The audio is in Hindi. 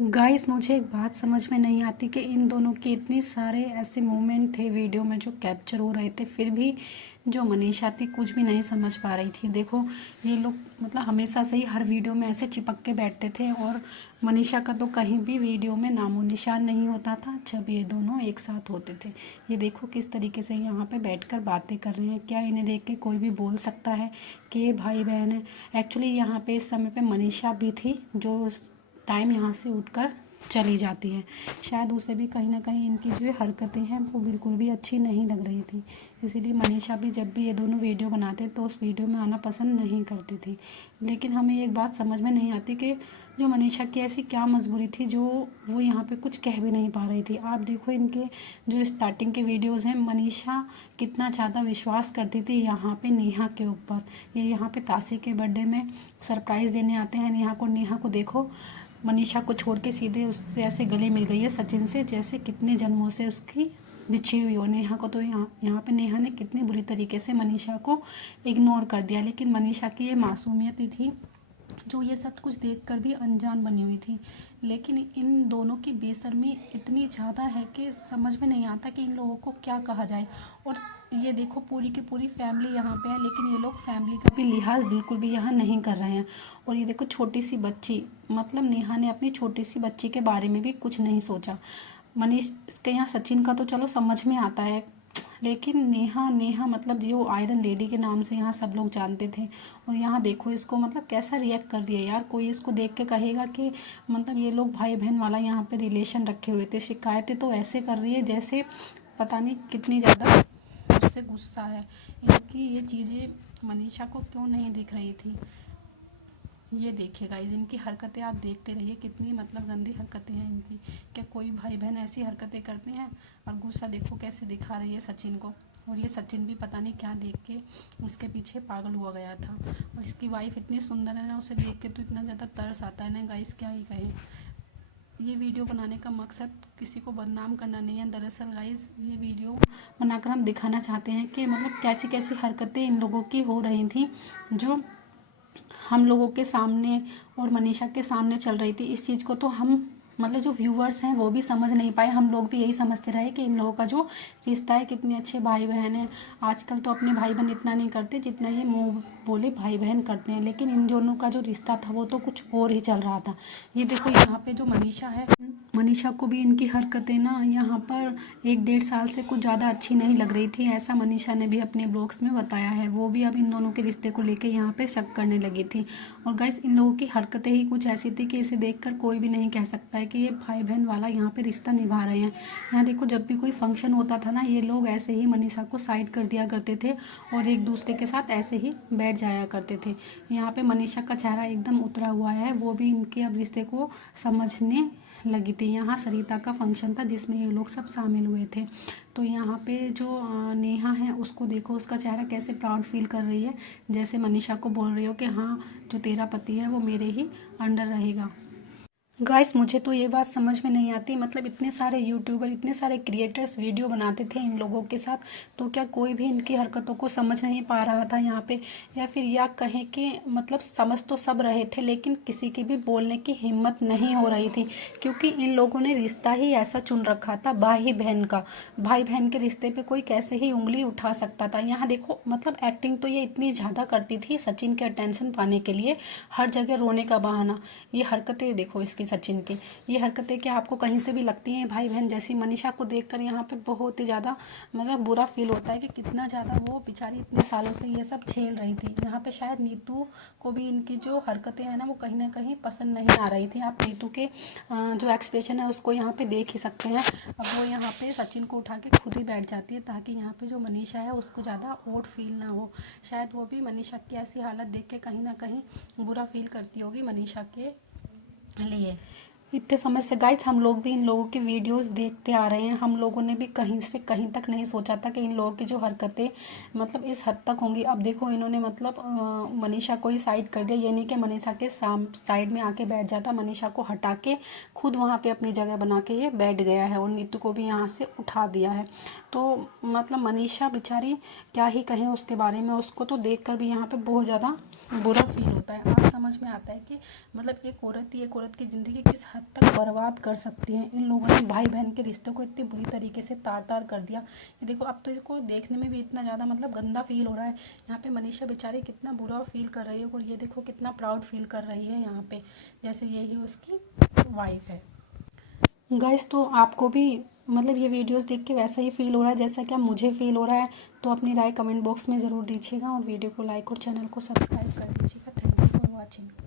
गाइस, मुझे एक बात समझ में नहीं आती कि इन दोनों के इतने सारे ऐसे मोमेंट थे वीडियो में जो कैप्चर हो रहे थे, फिर भी जो मनीषा थी कुछ भी नहीं समझ पा रही थी। देखो, ये लोग मतलब हमेशा से ही हर वीडियो में ऐसे चिपक के बैठते थे और मनीषा का तो कहीं भी वीडियो में नामो निशान नहीं होता था जब ये दोनों एक साथ होते थे। ये देखो किस तरीके से यहाँ पे बैठकर बातें कर रहे हैं। क्या इन्हें देख के कोई भी बोल सकता है कि ये भाई बहन है? एक्चुअली यहाँ पे इस समय पे मनीषा भी थी जो टाइम यहाँ से उठकर चली जाती है। शायद उसे भी कहीं ना कहीं इनकी जो हरकतें हैं वो बिल्कुल भी अच्छी नहीं लग रही थी, इसीलिए मनीषा भी जब भी ये दोनों वीडियो बनाते तो उस वीडियो में आना पसंद नहीं करती थी। लेकिन हमें एक बात समझ में नहीं आती कि जो मनीषा की ऐसी क्या मजबूरी थी जो वो यहाँ पे कुछ कह भी नहीं पा रही थी। आप देखो इनके जो स्टार्टिंग के वीडियोज़ हैं, मनीषा कितना ज़्यादा विश्वास करती थी यहाँ पे नेहा के ऊपर। ये यहाँ पे तासी के बर्थडे में सरप्राइज़ देने आते हैं नेहा को। नेहा को देखो, मनीषा को छोड़ के सीधे उससे ऐसे गले मिल गई है सचिन से, जैसे कितने जन्मों से उसकी बिछी हुई हो। नेहा को तो यहाँ यहाँ पे नेहा ने कितनी बुरी तरीके से मनीषा को इग्नोर कर दिया, लेकिन मनीषा की ये मासूमियत ही थी जो ये सब कुछ देखकर भी अनजान बनी हुई थी। लेकिन इन दोनों की बेशर्मी इतनी ज़्यादा है कि समझ में नहीं आता कि इन लोगों को क्या कहा जाए। और ये देखो, पूरी की पूरी फैमिली यहाँ पे है, लेकिन ये लोग फैमिली का भी लिहाज बिल्कुल भी यहाँ नहीं कर रहे हैं। और ये देखो, छोटी सी बच्ची, मतलब नेहा ने अपनी छोटी सी बच्ची के बारे में भी कुछ नहीं सोचा। मनीष के यहाँ सचिन का तो चलो समझ में आता है, लेकिन नेहा नेहा मतलब जो आयरन लेडी के नाम से यहाँ सब लोग जानते थे। और यहाँ देखो इसको, मतलब कैसा रिएक्ट कर दिया यार। कोई इसको देख के कहेगा कि मतलब ये लोग भाई बहन वाला यहाँ पे रिलेशन रखे हुए थे। शिकायतें तो ऐसे कर रही है जैसे पता नहीं कितनी ज़्यादा उससे गुस्सा है। इनकी ये चीज़ें मनीषा को क्यों नहीं दिख रही थी? ये देखिए गाइस, इनकी हरकतें आप देखते रहिए, कितनी मतलब गंदी हरकतें हैं इनकी। क्या कोई भाई बहन ऐसी हरकतें करते हैं? और गुस्सा देखो कैसे दिखा रही है सचिन को। और ये सचिन भी पता नहीं क्या देख के इसके पीछे पागल हुआ गया था। और इसकी वाइफ इतनी सुंदर है ना, उसे देख के तो इतना ज़्यादा तरस आता है ना गाइस, क्या ही कहें। ये वीडियो बनाने का मकसद किसी को बदनाम करना नहीं है। दरअसल गाइस, ये वीडियो बनाकर हम दिखाना चाहते हैं कि मतलब कैसी कैसी हरकतें इन लोगों की हो रही थी जो हम लोगों के सामने और मनीषा के सामने चल रही थी। इस चीज़ को तो हम मतलब जो व्यूवर्स हैं वो भी समझ नहीं पाए। हम लोग भी यही समझते रहे कि इन लोगों का जो रिश्ता है कितने अच्छे भाई बहन हैं। आजकल तो अपने भाई बहन इतना नहीं करते जितना ये मुंह बोले भाई बहन करते हैं, लेकिन इन दोनों का जो रिश्ता था वो तो कुछ और ही चल रहा था। ये देखो यहाँ पे जो मनीषा है, मनीषा को भी इनकी हरकतें ना यहाँ पर 1-1.5 साल से कुछ ज़्यादा अच्छी नहीं लग रही थी। ऐसा मनीषा ने भी अपने ब्लॉग्स में बताया है। वो भी अब इन दोनों के रिश्ते को लेकर यहाँ पे शक करने लगी थी। और गाइस, इन लोगों की हरकतें ही कुछ ऐसी थी कि इसे देखकर कोई भी नहीं कह सकता है कि ये भाई बहन वाला यहाँ पे रिश्ता निभा रहे हैं। यहाँ देखो, जब भी कोई फंक्शन होता था ना, ये लोग ऐसे ही मनीषा को साइड कर दिया करते थे और एक दूसरे के साथ ऐसे ही बैठ जाया करते थे। यहाँ पे मनीषा का चेहरा एकदम उतरा हुआ है, वो भी इनके अब रिश्ते को समझने लगी थी। यहाँ सरिता का फंक्शन था जिसमें ये लोग सब शामिल हुए थे। तो यहाँ पे जो नेहा है उसको देखो, उसका चेहरा कैसे प्राउड फील कर रही है, जैसे मनीषा को बोल रही हो कि हाँ, जो तेरा पति है वो मेरे ही अंडर रहेगा। गाइस, मुझे तो ये बात समझ में नहीं आती, मतलब इतने सारे यूट्यूबर, इतने सारे क्रिएटर्स वीडियो बनाते थे इन लोगों के साथ, तो क्या कोई भी इनकी हरकतों को समझ नहीं पा रहा था यहाँ पे? या फिर या कहें कि मतलब समझ तो सब रहे थे लेकिन किसी की भी बोलने की हिम्मत नहीं हो रही थी, क्योंकि इन लोगों ने रिश्ता ही ऐसा चुन रखा था भाई बहन का। भाई बहन के रिश्ते पे कोई कैसे ही उंगली उठा सकता था? यहाँ देखो, मतलब एक्टिंग तो ये इतनी ज़्यादा करती थी सचिन के अटेंशन पाने के लिए, हर जगह रोने का बहाना। ये हरकतें देखो इसकी, सचिन की ये हरकतें क्या आपको कहीं से भी लगती हैं भाई बहन जैसी? मनीषा को देखकर यहाँ पे बहुत ही ज़्यादा मतलब बुरा फील होता है कि कितना ज़्यादा वो बेचारी इतने सालों से ये सब झेल रही थी। यहाँ पे शायद नीतू को भी इनकी जो हरकतें हैं ना वो कहीं ना कहीं पसंद नहीं आ रही थी। आप नीतू के जो एक्सप्रेशन है उसको यहाँ पे देख ही सकते हैं। अब वो यहाँ पे सचिन को उठा के खुद ही बैठ जाती है ताकि यहाँ पे जो मनीषा है उसको ज़्यादा ओट फील ना हो। शायद वो भी मनीषा की ऐसी हालत देख के कहीं ना कहीं बुरा फील करती होगी मनीषा के लिए। इतने समय से गाइस हम लोग भी इन लोगों की वीडियोस देखते आ रहे हैं। हम लोगों ने भी कहीं से कहीं तक नहीं सोचा था कि इन लोगों की जो हरकतें मतलब इस हद तक होंगी। अब देखो, इन्होंने मतलब मनीषा को ही साइड कर दिया। ये नहीं कि मनीषा के साइड में आके बैठ जाता, मनीषा को हटा के खुद वहाँ पे अपनी जगह बना के ये बैठ गया है और नीतू को भी यहाँ से उठा दिया है। तो मतलब मनीषा बेचारी, क्या ही कहें उसके बारे में, उसको तो देख कर भी यहाँ पे बहुत ज़्यादा बुरा फील होता है। आज समझ में आता है कि मतलब एक औरत की ज़िंदगी किस हद हद तक बर्बाद कर सकती हैं। इन लोगों ने भाई बहन के रिश्तों को इतनी बुरी तरीके से तार तार कर दिया। ये देखो, अब तो इसको देखने में भी इतना ज़्यादा मतलब गंदा फील हो रहा है। यहाँ पे मनीषा बेचारी कितना बुरा फील कर रही है, और ये देखो कितना प्राउड फील कर रही है यहाँ पे, जैसे यही उसकी वाइफ है। गाइस, तो आपको भी मतलब ये वीडियोस देख के वैसा ही फील हो रहा है जैसा कि मुझे फील हो रहा है? तो अपनी राय कमेंट बॉक्स में ज़रूर दीजिएगा, और वीडियो को लाइक और चैनल को सब्सक्राइब कर दीजिएगा। Thank you for watching.